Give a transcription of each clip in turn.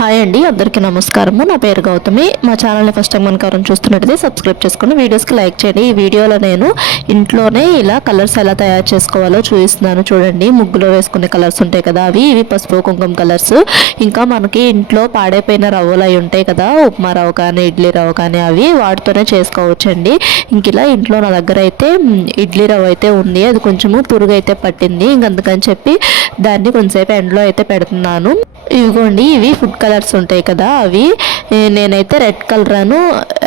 Hi అండి, అందరికీ నమస్కారము. నా పేరు గౌతమి. మా ఛానల్ని ఫస్ట్ టైం మనకు ఎవరైనా చూస్తున్నట్టయితే సబ్స్క్రైబ్ చేసుకుని వీడియోస్కి లైక్ చేయండి. ఈ వీడియోలో నేను ఇంట్లోనే ఇలా కలర్స్ ఎలా తయారు చేసుకోవాలో చూపిస్తున్నాను. చూడండి, ముగ్గులో వేసుకునే కలర్స్ ఉంటాయి కదా, ఇవి పసుపు కుంకుమ కలర్స్. ఇంకా మనకి ఇంట్లో పాడైపోయిన రవ్వలు అవి ఉంటాయి కదా, ఉప్మా రవ్వ కానీ ఇడ్లీ రవ్వ కానీ, అవి వాటితోనే చేసుకోవచ్చండి. ఇంక ఇలా ఇంట్లో నా దగ్గర అయితే ఇడ్లీ రవ్వ అయితే ఉంది, అది కొంచెము పురుగు అయితే పట్టింది. అందుకని చెప్పి దాన్ని కొంచెంసేపు ఎండలో అయితే పెడుతున్నాను. ఇవిగోండి, ఇవి ఫుడ్ కలర్స్ ఉంటాయి కదా, అవి నేనైతే రెడ్ కలర్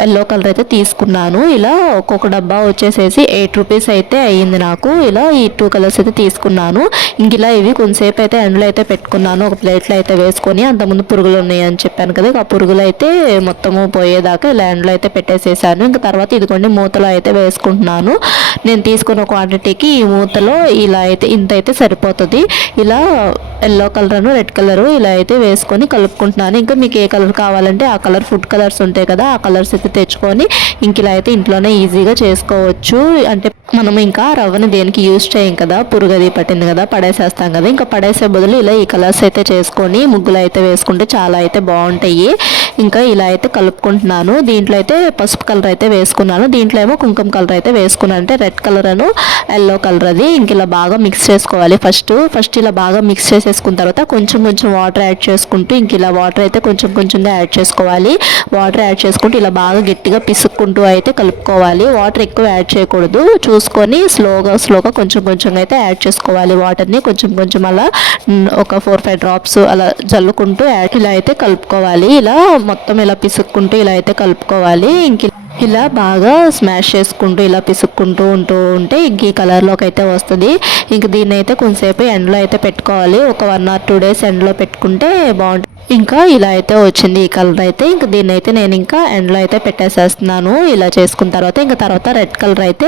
ఎల్లో కలర్ అయితే తీసుకున్నాను. ఇలా ఒక్కొక్క డబ్బా వచ్చేసేసి 8 రూపీస్ అయితే అయ్యింది నాకు. ఇలా ఈ 2 కలర్స్ అయితే తీసుకున్నాను. ఇంక ఇలా ఇవి కొంతసేపు అయితే ఎండలో అయితే పెట్టుకున్నాను, ఒక ప్లేట్లో అయితే వేసుకొని. అంతకుముందు పురుగులు ఉన్నాయి అని చెప్పాను కదా, ఆ పురుగులు అయితే మొత్తము పోయేదాకా ఇలా ఎండలో అయితే పెట్టేసేసాను. ఇంక తర్వాత ఇదిగోండి మూతలో అయితే వేసుకుంటున్నాను. నేను తీసుకున్న క్వాంటిటీకి ఈ మూతలో ఇలా అయితే ఇంత అయితే సరిపోతుంది. ఇలా ఎల్లో కలర్ రెడ్ కలరు ఇలా అయితే వేసుకొని కలుపుకుంటున్నాను. ఇంకా మీకు ఏ కలర్ కావాలంటే ఆ కలర్, ఫుడ్ కలర్స్ ఉంటాయి కదా, ఆ కలర్స్ అయితే తెచ్చుకొని ఇంక ఇలా అయితే ఇంట్లోనే ఈజీగా చేసుకోవచ్చు. అంటే మనం ఇంకా రవ్వని దేనికి యూజ్ చేయం కదా, పురుగది పట్టింది కదా, పడేసేస్తాం కదా. ఇంకా పడేసే బదులు ఇలా ఈ కలర్స్ అయితే చేసుకొని ముగ్గులు అయితే వేసుకుంటే చాలా అయితే బాగుంటాయి. ఇంకా ఇలా అయితే కలుపుకుంటున్నాను. దీంట్లో అయితే పసుపు కలర్ అయితే వేసుకున్నాను, దీంట్లో ఏమో కుంకుమ కలర్ అయితే వేసుకున్నాను. అంటే రెడ్ కలర్ ఎల్లో కలర్ అది. ఇంక ఇలా బాగా మిక్స్ చేసుకోవాలి. ఫస్ట్ ఇలా బాగా మిక్స్ చేసేసుకున్న తర్వాత కొంచెం వాటర్ యాడ్ చేసుకుంటూ ఇంక ఇలా వాటర్ అయితే కొంచెంగా యాడ్ చేసుకోవాలి. వాటర్ యాడ్ చేసుకుంటూ ఇలా బాగా గట్టిగా పిసుక్కుంటూ అయితే కలుపుకోవాలి. వాటర్ ఎక్కువ యాడ్ చేయకూడదు, చూసుకొని స్లోగా కొంచెంగా అయితే యాడ్ చేసుకోవాలి. వాటర్ని కొంచెం అలా ఒక 4-5 డ్రాప్స్ అలా జల్లుకుంటూ ఇలా అయితే కలుపుకోవాలి. ఇలా మొత్తం ఇలా పిసుక్కుంటూ ఇలా అయితే కలుపుకోవాలి. ఇంక ఇలా బాగా స్మాష్ చేసుకుంటూ ఇలా పిసుక్కుంటూ ఉంటే ఇంక ఈ కలర్లోకి అయితే వస్తుంది. ఇంక దీన్ని అయితే కొంతసేపు ఎండలో అయితే పెట్టుకోవాలి. ఒక 1 or 2 days ఎండలో పెట్టుకుంటే బాగుంటుంది. ఇంకా ఇలా అయితే వచ్చింది ఈ కలర్ అయితే. ఇంక దీన్ని అయితే నేను ఇంకా ఎండలో అయితే పెట్టేసేస్తున్నాను. ఇలా చేసుకున్న తర్వాత రెడ్ కలర్ అయితే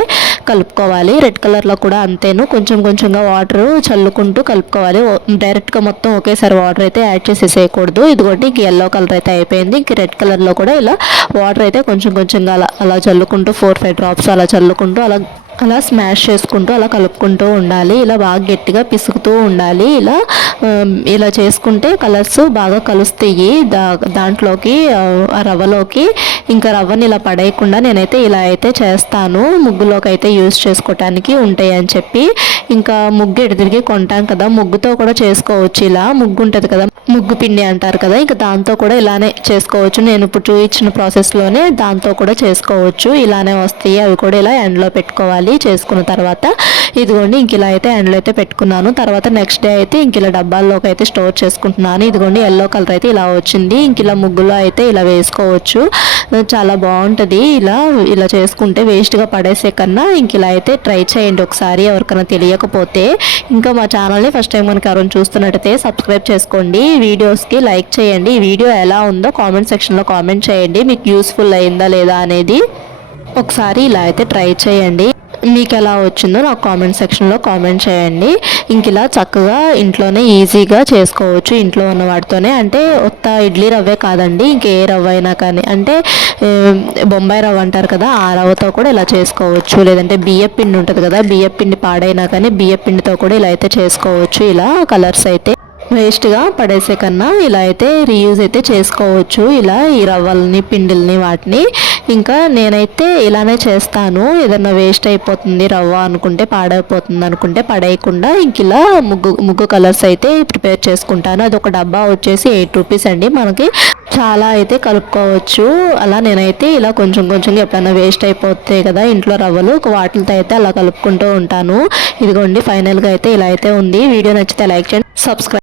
కలుపుకోవాలి. రెడ్ కలర్లో కూడా అంతేను, కొంచెంగా వాటర్ చల్లుకుంటూ కలుపుకోవాలి. డైరెక్ట్గా మొత్తం ఒకేసారి వాటర్ అయితే యాడ్ చేసేసేయకూడదు. ఇదిగోటి ఇంక ఎల్లో కలర్ అయితే అయిపోయింది. ఇంక రెడ్ కలర్లో కూడా ఇలా వాటర్ అయితే కొంచెంగా అలా చల్లుకుంటూ 4-5 డ్రాప్స్ అలా చల్లుకుంటూ అలా స్మాష్ చేసుకుంటూ అలా కలుపుకుంటూ ఉండాలి. ఇలా బాగా గట్టిగా పిసుకుతూ ఉండాలి. ఇలా చేసుకుంటే కలర్స్ బాగా కలుస్తాయి దాంట్లోకి, ఆ రవ్వలోకి. ఇంకా రవ్వని ఇలా పడేయకుండా నేనైతే ఇలా అయితే చేస్తాను, ముగ్గులోకి అయితే యూజ్ చేసుకోవటానికి ఉంటాయి అని చెప్పి. ఇంకా ముగ్గు ఎడితిరిగి కొంటాం కదా, ముగ్గుతో కూడా చేసుకోవచ్చు. ఇలా ముగ్గు ఉంటుంది కదా, ముగ్గు పిండి అంటారు కదా, ఇంకా దాంతో కూడా ఇలానే చేసుకోవచ్చు. నేను ఇప్పుడు చూపించిన ప్రాసెస్లోనే దాంతో కూడా చేసుకోవచ్చు. ఇలానే వస్తాయి. అవి కూడా ఇలా ఎండలో పెట్టుకోవాలి. చేసుకున్న తర్వాత ఇదిగోండి ఇంక ఇలా అయితే ఎండలో అయితే పెట్టుకున్నాను. తర్వాత నెక్స్ట్ డే అయితే ఇంక ఇలా డబ్బాల్లోకి అయితే స్టోర్ చేసుకుంటున్నాను. ఇదిగోండి ఎల్లో కలర్ అయితే ఇలా వచ్చింది. ఇంక ఇలా ముగ్గులో అయితే ఇలా వేసుకోవచ్చు, చాలా బాగుంటుంది. ఇలా చేసుకుంటే వేస్ట్గా పడేసే కన్నా ఇంక ఇలా అయితే ట్రై చేయండి ఒకసారి, ఎవరికైనా తెలియకపోతే. ఇంకా మా ఛానల్ని ఫస్ట్ టైం మనకి ఎవరైనా చూస్తున్నట్టయితే సబ్స్క్రైబ్ చేసుకోండి, వీడియోస్కి లైక్ చేయండి. ఈ వీడియో ఎలా ఉందో కామెంట్ సెక్షన్లో కామెంట్ చేయండి, మీకు యూస్ఫుల్ అయిందా లేదా అనేది. ఒకసారి ఇలా అయితే ట్రై చేయండి, మీకు ఎలా వచ్చిందో నాకు కామెంట్ సెక్షన్లో కామెంట్ చేయండి. ఇంక ఇలా చక్కగా ఇంట్లోనే ఈజీగా చేసుకోవచ్చు, ఇంట్లో ఉన్న వాటితోనే. అంటే ఒక్క ఇడ్లీ రవ్వే కాదండి, ఇంక ఏ రవ్వ అయినా కానీ, అంటే బొంబాయి రవ్వ అంటారు కదా, ఆ రవ్వతో కూడా ఇలా చేసుకోవచ్చు. లేదంటే బియ్యం పిండి ఉంటుంది కదా, బియ్యం పిండి పాడైనా కానీ బియ్యం పిండితో కూడా ఇలా అయితే చేసుకోవచ్చు. ఇలా కలర్స్ అయితే వేస్ట్గా పడేసే కన్నా ఇలా అయితే రీయూజ్ అయితే చేసుకోవచ్చు, ఇలా ఈ రవ్వల్ని పిండిల్ని వాటిని. ఇంకా నేనైతే ఇలానే చేస్తాను. ఏదన్నా వేస్ట్ అయిపోతుంది రవ్వ అనుకుంటే, పాడైపోతుంది అనుకుంటే పడేయకుండా ఇంక ఇలా ముగ్గు కలర్స్ అయితే ప్రిపేర్ చేసుకుంటాను. అది ఒక డబ్బా వచ్చేసి 8 రూపీస్ అండి. మనకి చాలా అయితే కలుపుకోవచ్చు. అలా నేనైతే ఇలా కొంచెంగా ఎప్పుడైనా వేస్ట్ అయిపోతాయి కదా ఇంట్లో రవ్వలు, వాటితో అయితే అలా కలుపుకుంటూ ఉంటాను. ఇదిగోండి ఫైనల్గా అయితే ఇలా అయితే ఉంది. వీడియో నచ్చితే లైక్ చేయండి, సబ్స్క్రైబ్